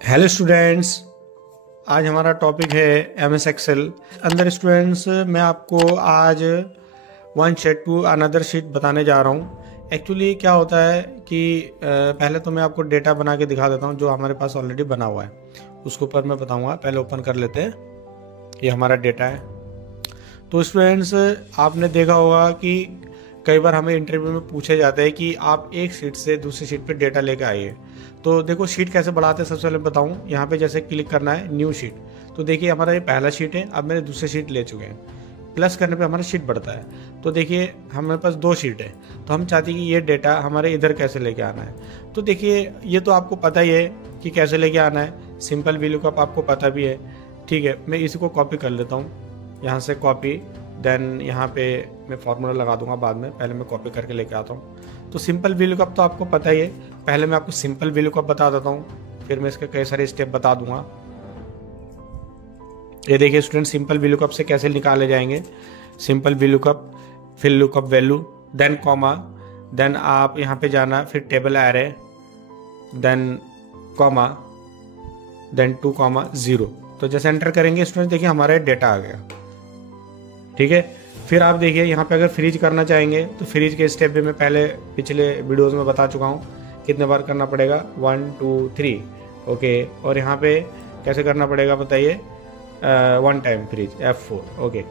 Hello students, आज हमारा topic है एमएस एक्सेल। अंदर स्टूडेंट्स मैं आपको आज one sheet to another sheet बताने जा रहा हूँ। एक्चुअली क्या होता है कि पहले तो मैं आपको डेटा बना के दिखा देता हूँ जो हमारे पास ऑलरेडी बना हुआ है, उसके ऊपर मैं बताऊँगा। पहले ओपन कर लेते हैं, ये हमारा डेटा है। तो स्टूडेंट्स आपने देखा होगा कि कई बार हमें इंटरव्यू में पूछे जाते हैं कि आप एक शीट से दूसरी शीट पे डेटा लेकर आइए। तो देखो शीट कैसे बढ़ाते हैं, सबसे पहले बताऊं। यहाँ पे जैसे क्लिक करना है न्यू शीट, तो देखिए हमारा ये पहला शीट है, अब मैंने दूसरी शीट ले चुके हैं। प्लस करने पे हमारा शीट बढ़ता है। तो देखिए हमारे पास दो शीट है, तो हम चाहते हैं कि ये डेटा हमारे इधर कैसे लेके आना है। तो देखिए ये तो आपको पता ही है कि कैसे लेके आना है, सिंपल VLOOKUP आपको पता भी है। ठीक है, मैं इसी को कॉपी कर लेता हूँ, यहाँ से कॉपी, देन यहाँ पे मैं फॉर्मूला लगा दूंगा बाद में, पहले मैं कॉपी करके लेके आता हूँ। तो सिंपल VLOOKUP तो आपको पता ही है, पहले मैं आपको सिंपल VLOOKUP बता देता हूँ, फिर मैं इसके कई सारे स्टेप बता दूंगा। ये देखिए स्टूडेंट, सिंपल VLOOKUP से कैसे निकाले जाएंगे। सिंपल VLOOKUP, फिर lookup value, then comma, then आप यहाँ पे जाना, फिर table array, then comma, then 2,0। तो जैसे एंटर करेंगे स्टूडेंट, देखिए हमारा डेटा आ गया। ठीक है, फिर आप देखिए यहाँ पे अगर फ्रीज करना चाहेंगे तो फ्रीज के स्टेप भी मैं पहले पिछले वीडियोस में बता चुका हूँ, कितने बार करना पड़ेगा, 1 2 3। ओके, और यहाँ पे कैसे करना पड़ेगा बताइए, 1 टाइम फ्रीज F4। ओके,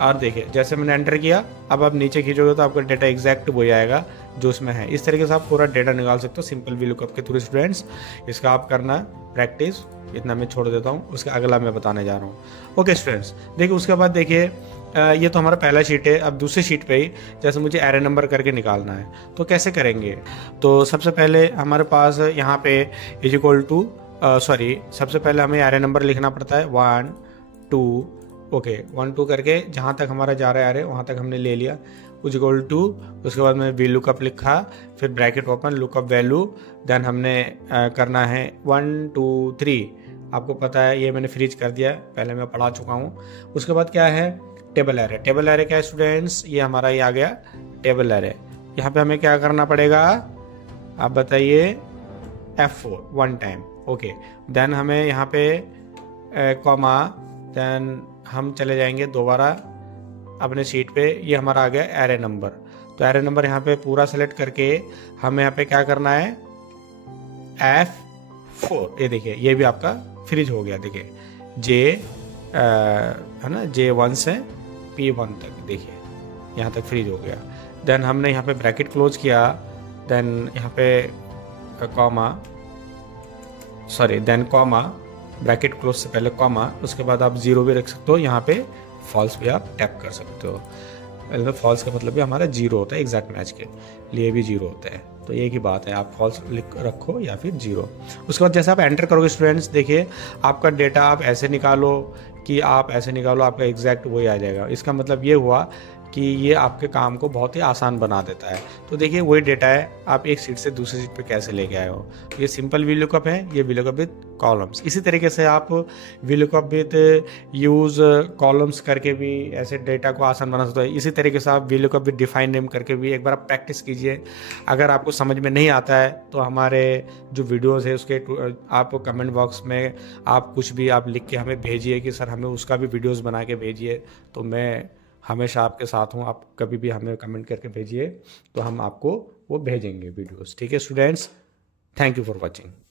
और देखिए जैसे मैंने एंटर किया, अब आप नीचे खींचोगे तो आपका डेटा एग्जैक्ट हो जाएगा जो उसमें है। इस तरीके से आप पूरा डेटा निकाल सकते हो सिंपल VLOOKUP के थ्रू स्टूडेंट्स। इसका आप करना प्रैक्टिस, इतना मैं छोड़ देता हूँ, उसका अगला मैं बताने जा रहा हूँ। ओके स्टूडेंट्स, देखिए उसके बाद देखिए ये तो हमारा पहला शीट है। अब दूसरी शीट पे ही जैसे मुझे एरे नंबर करके निकालना है, तो कैसे करेंगे। तो सबसे पहले हमारे पास यहाँ पे इज इक्वल टू सबसे पहले हमें एरे नंबर लिखना पड़ता है 1 2। ओके, 1 2 करके जहाँ तक हमारा जा रहा है एरे वहाँ तक हमने ले लिया, इज इक्वल टू। उसके बाद में VLOOKUP लिखा, फिर bracket open, lookup value, then हमने करना है 1 2 3। आपको पता है ये मैंने फ्रीज कर दिया, पहले मैं पढ़ा चुका हूँ। उसके बाद क्या है, टेबल एरे। टेबल एरे क्या है स्टूडेंट्स, ये हमारा ये आ गया टेबल एरे। यहाँ पे हमें क्या करना पड़ेगा, आप बताइए, F4 1 टाइम। ओके, देन हमें यहाँ पे कॉमा, देन हम चले जाएंगे दोबारा अपने शीट पे, ये हमारा आ गया एरे नंबर। तो एरे नंबर यहाँ पे पूरा सेलेक्ट करके हमें यहाँ पे क्या करना है, F4। ये देखिए ये भी आपका फ्रीज हो गया। देखिए J है ना, J1 से P1 तक, देखिए यहाँ तक फ्रीज हो गया। देन हमने यहाँ पे ब्रैकेट क्लोज किया, देन यहाँ पे comma, then comma, bracket close से पहले कॉमा, उसके बाद आप 0 भी रख सकते हो, यहाँ पे फॉल्स भी आप टैप कर सकते हो। फॉल्स का मतलब भी हमारा 0 होता है, एग्जैक्ट मैच के लिए भी 0 होता है। तो ये की बात है, आप फॉल्स रखो या फिर 0। उसके बाद जैसे आप एंटर करोगे स्टूडेंट्स, देखिए आपका डेटा आप ऐसे निकालो कि आप ऐसे निकालो, आपका एग्जैक्ट वही आ जाएगा। इसका मतलब ये हुआ कि ये आपके काम को बहुत ही आसान बना देता है। तो देखिए वही डेटा है, आप एक शीट से दूसरी शीट पे कैसे लेके आए हो। ये सिंपल VLOOKUP है, ये VLOOKUP विद कॉलम्स। इसी तरीके से आप VLOOKUP विद यूज कॉलम्स करके भी ऐसे डेटा को आसान बना सकते हो। इसी तरीके से आप VLOOKUP विद डिफाइन नेम करके भी एक बार आप प्रैक्टिस कीजिए। अगर आपको समझ में नहीं आता है तो हमारे जो वीडियोज़ है उसके आप कमेंट बॉक्स में आप कुछ भी आप लिख के हमें भेजिए कि सर हमें उसका भी वीडियोज़ बना के भेजिए। तो मैं हमेशा आपके साथ हूँ, आप कभी भी हमें कमेंट करके भेजिए तो हम आपको वो भेजेंगे वीडियोस। ठीक है students, thank you for watching.